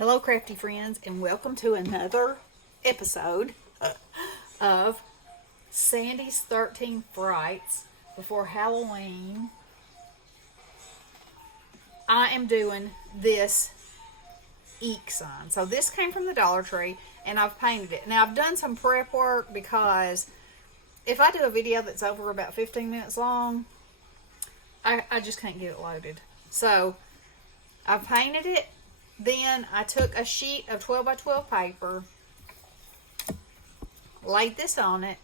Hello, crafty friends, and welcome to another episode of Sandy's 13 Frights before Halloween. I am doing this eek sign. So this came from the Dollar Tree, and I've painted it. Now, I've done some prep work because if I do a video that's over about 15 minutes long, I just can't get it loaded. So I've painted it. Then I took a sheet of 12 by 12 paper, laid this on it,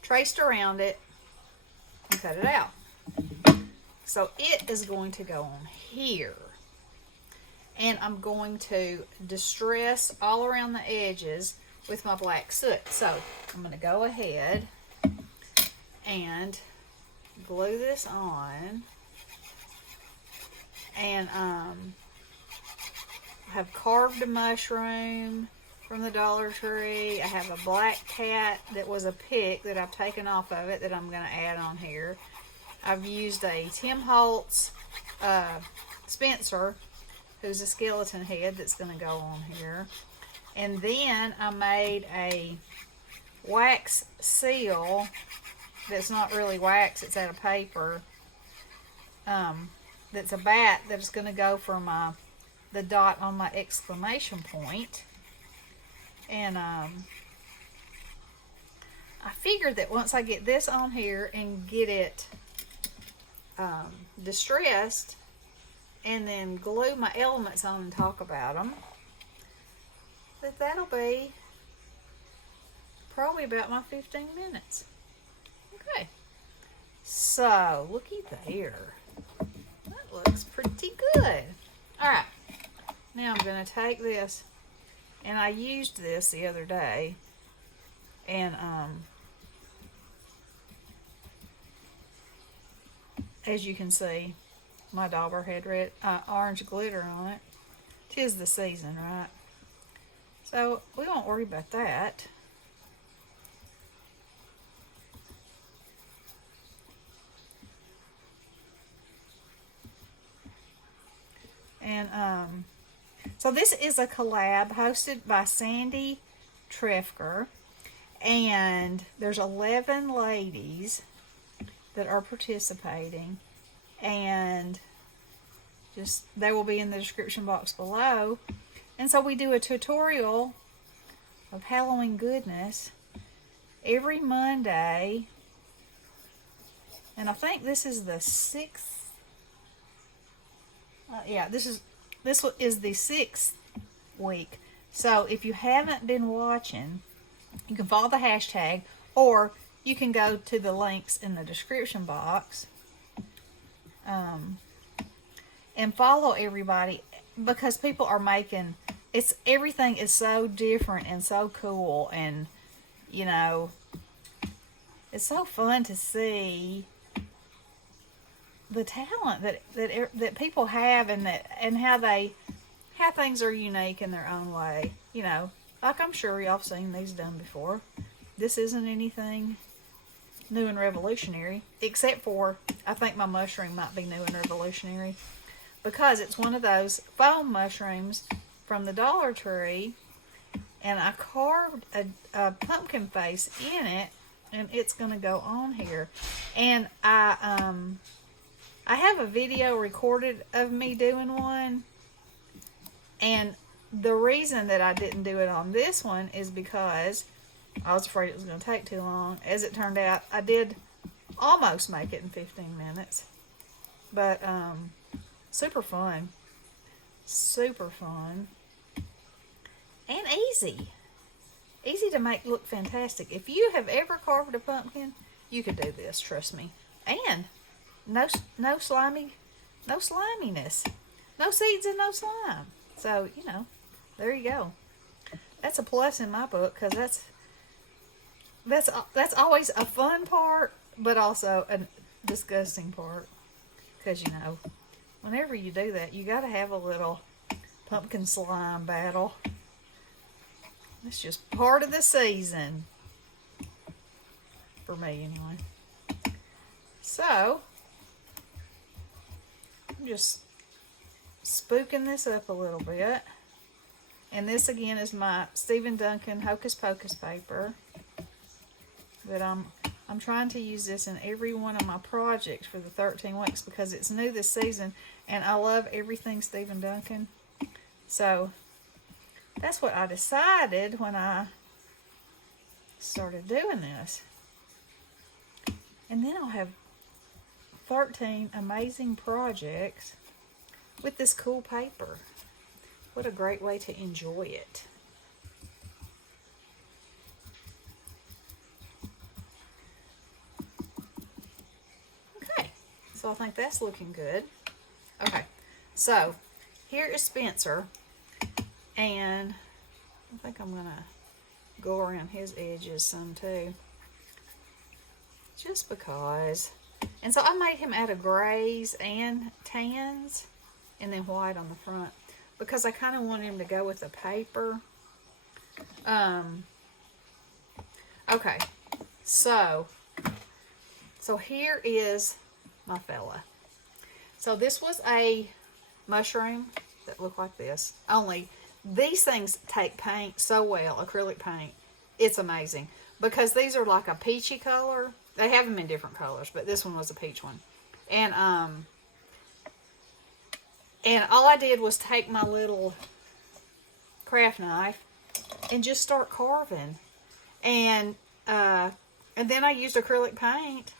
traced around it, and cut it out. So it is going to go on here. And I'm going to distress all around the edges with my black soot. So I'm going to go ahead and glue this on. And have carved a mushroom from the Dollar Tree. I have a black cat that was a pick that I've taken off of it that I'm going to add on here. I've used a Tim Holtz Spencer, who's a skeleton head that's going to go on here. And then I made a wax seal that's not really wax, it's out of paper. That's a bat that's going to go for the dot on my exclamation point. And I figured that once I get this on here and get it distressed and then glue my elements on and talk about them, that'll be probably about my 15 minutes. Okay, so looky there, that looks pretty good. All right, now I'm going to take this, and I used this the other day, and as you can see, my dauber had red orange glitter on it. 'Tis the season, right? So we won't worry about that. And so this is a collab hosted by Sandy Trefger, and there's 11 ladies that are participating, and just they will be in the description box below. And so we do a tutorial of Halloween goodness every Monday, and I think this is the 6th. This is the 6th week. So if you haven't been watching, you can follow the hashtag, or you can go to the links in the description box and follow everybody, because people are making everything is so different and so cool, and you know, it's so fun to see the talent that people have, and how things are unique in their own way. You know, like I'm sure y'all have seen these done before. This isn't anything new and revolutionary, except for I think my mushroom might be new and revolutionary, because it's one of those foam mushrooms from the Dollar Tree, and I carved a pumpkin face in it, and it's going to go on here. And I have a video recorded of me doing one, and the reason that I didn't do it on this one is because I was afraid it was going to take too long. As it turned out, I did almost make it in 15 minutes, but super fun, and easy to make look fantastic. If you have ever carved a pumpkin, you could do this, trust me. And no sliminess, no seeds and no slime. So, you know, there you go. That's a plus in my book, because that's always a fun part, but also a disgusting part, because you know, whenever you do that, you got to have a little pumpkin slime battle. It's just part of the season for me, anyway. So I'm just spooking this up a little bit. And this again is my Stephen Duncan Hocus Pocus paper. But I'm trying to use this in every one of my projects for the 13 weeks because it's new this season and I love everything Stephen Duncan. So that's what I decided when I started doing this. And then I'll have 13 amazing projects with this cool paper. What a great way to enjoy it. Okay, so I think that's looking good. Okay, so here is Spencer, and I think I'm going to go around his edges some too, just because. And so I made him out of grays and tans, and then white on the front, because I kind of wanted him to go with the paper. Okay, so here is my fella. So this was a mushroom that looked like this. Only these things take paint so well, acrylic paint. It's amazing, because these are like a peachy color. They have them in different colors, but this one was a peach one. And all I did was take my little craft knife and just start carving. And then I used acrylic paint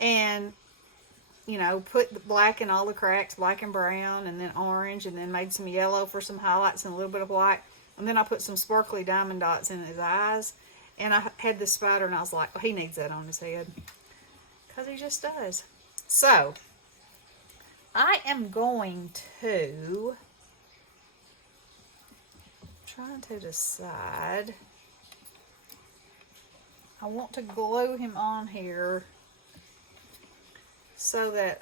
and, you know, put the black in all the cracks, black and brown, and then orange, and then made some yellow for some highlights and a little bit of white. And then I put some sparkly diamond dots in his eyes. And I had this spider, and I was like, well, he needs that on his head. Because he just does. So, I am going to, trying to decide, I want to glue him on here so that,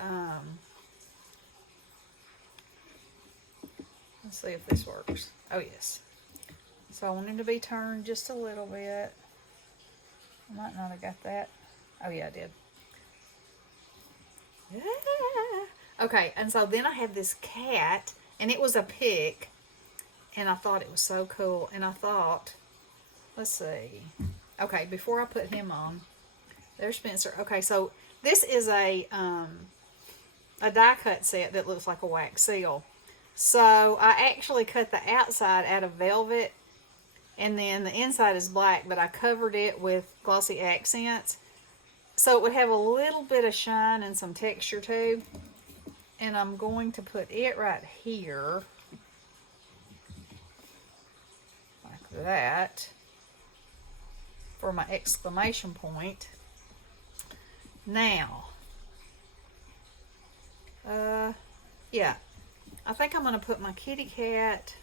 let's see if this works. Oh, yes. So I want him to be turned just a little bit. I might not have got that. Oh, yeah, I did. Yeah. Okay, and so then I have this cat, and it was a pick, and I thought it was so cool. And I thought, let's see. Okay, before I put him on, there's Spencer. Okay, so this is a die cut set that looks like a wax seal. So I actually cut the outside out of velvet, and then the inside is black, but I covered it with glossy accents, so it would have a little bit of shine and some texture too. And I'm going to put it right here, like that, for my exclamation point. Now, yeah, I think I'm going to put my kitty cat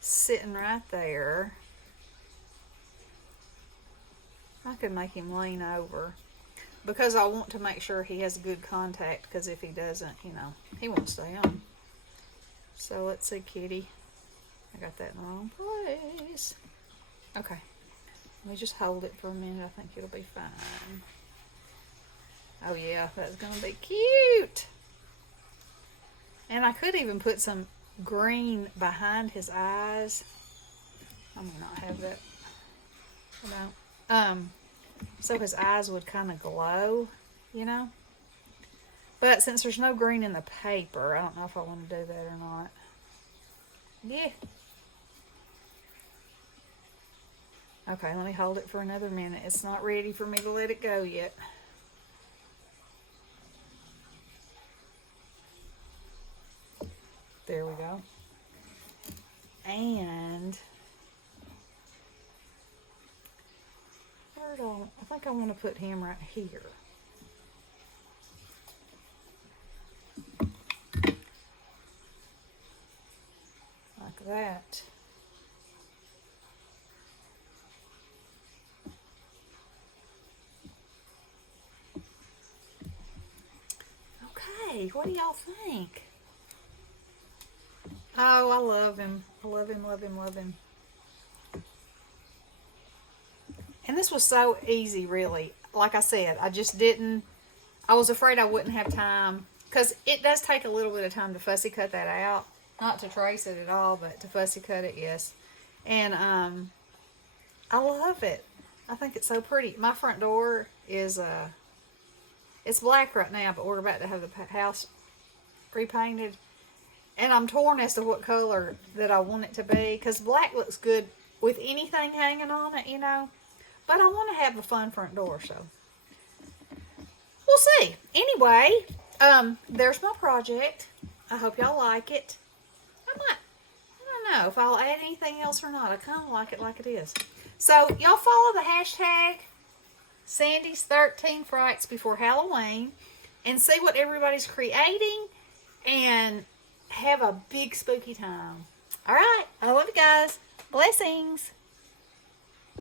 sitting right there. I could make him lean over, because I want to make sure he has good contact, because if he doesn't, you know, he won't stay on. So let's see, kitty. I got that in the wrong place. Okay. Let me just hold it for a minute. I think it'll be fine. Oh yeah, that's going to be cute. And I could even put some green behind his eyes. I may not have that. So his eyes would kind of glow, you know. But since there's no green in the paper, I don't know if I want to do that or not. Yeah. Okay, let me hold it for another minute. It's not ready for me to let it go yet. There we go. And I think I want to put him right here. Like that. Okay, what do y'all think? Oh, I love him. I love him, love him, love him. And this was so easy, really. Like I said, I just didn't, I was afraid I wouldn't have time, because it does take a little bit of time to fussy cut that out. Not to trace it at all, but to fussy cut it, yes. And I love it. I think it's so pretty. My front door is it's black right now, but we're about to have the house repainted. And I'm torn as to what color that I want it to be, because black looks good with anything hanging on it, you know. But I want to have a fun front door, so we'll see. Anyway, there's my project. I hope y'all like it. I don't know if I'll add anything else or not. I kind of like it is. So y'all follow the hashtag Sandy's 13 Frights before Halloween and see what everybody's creating and have a big spooky time. All right. I love you guys. Blessings.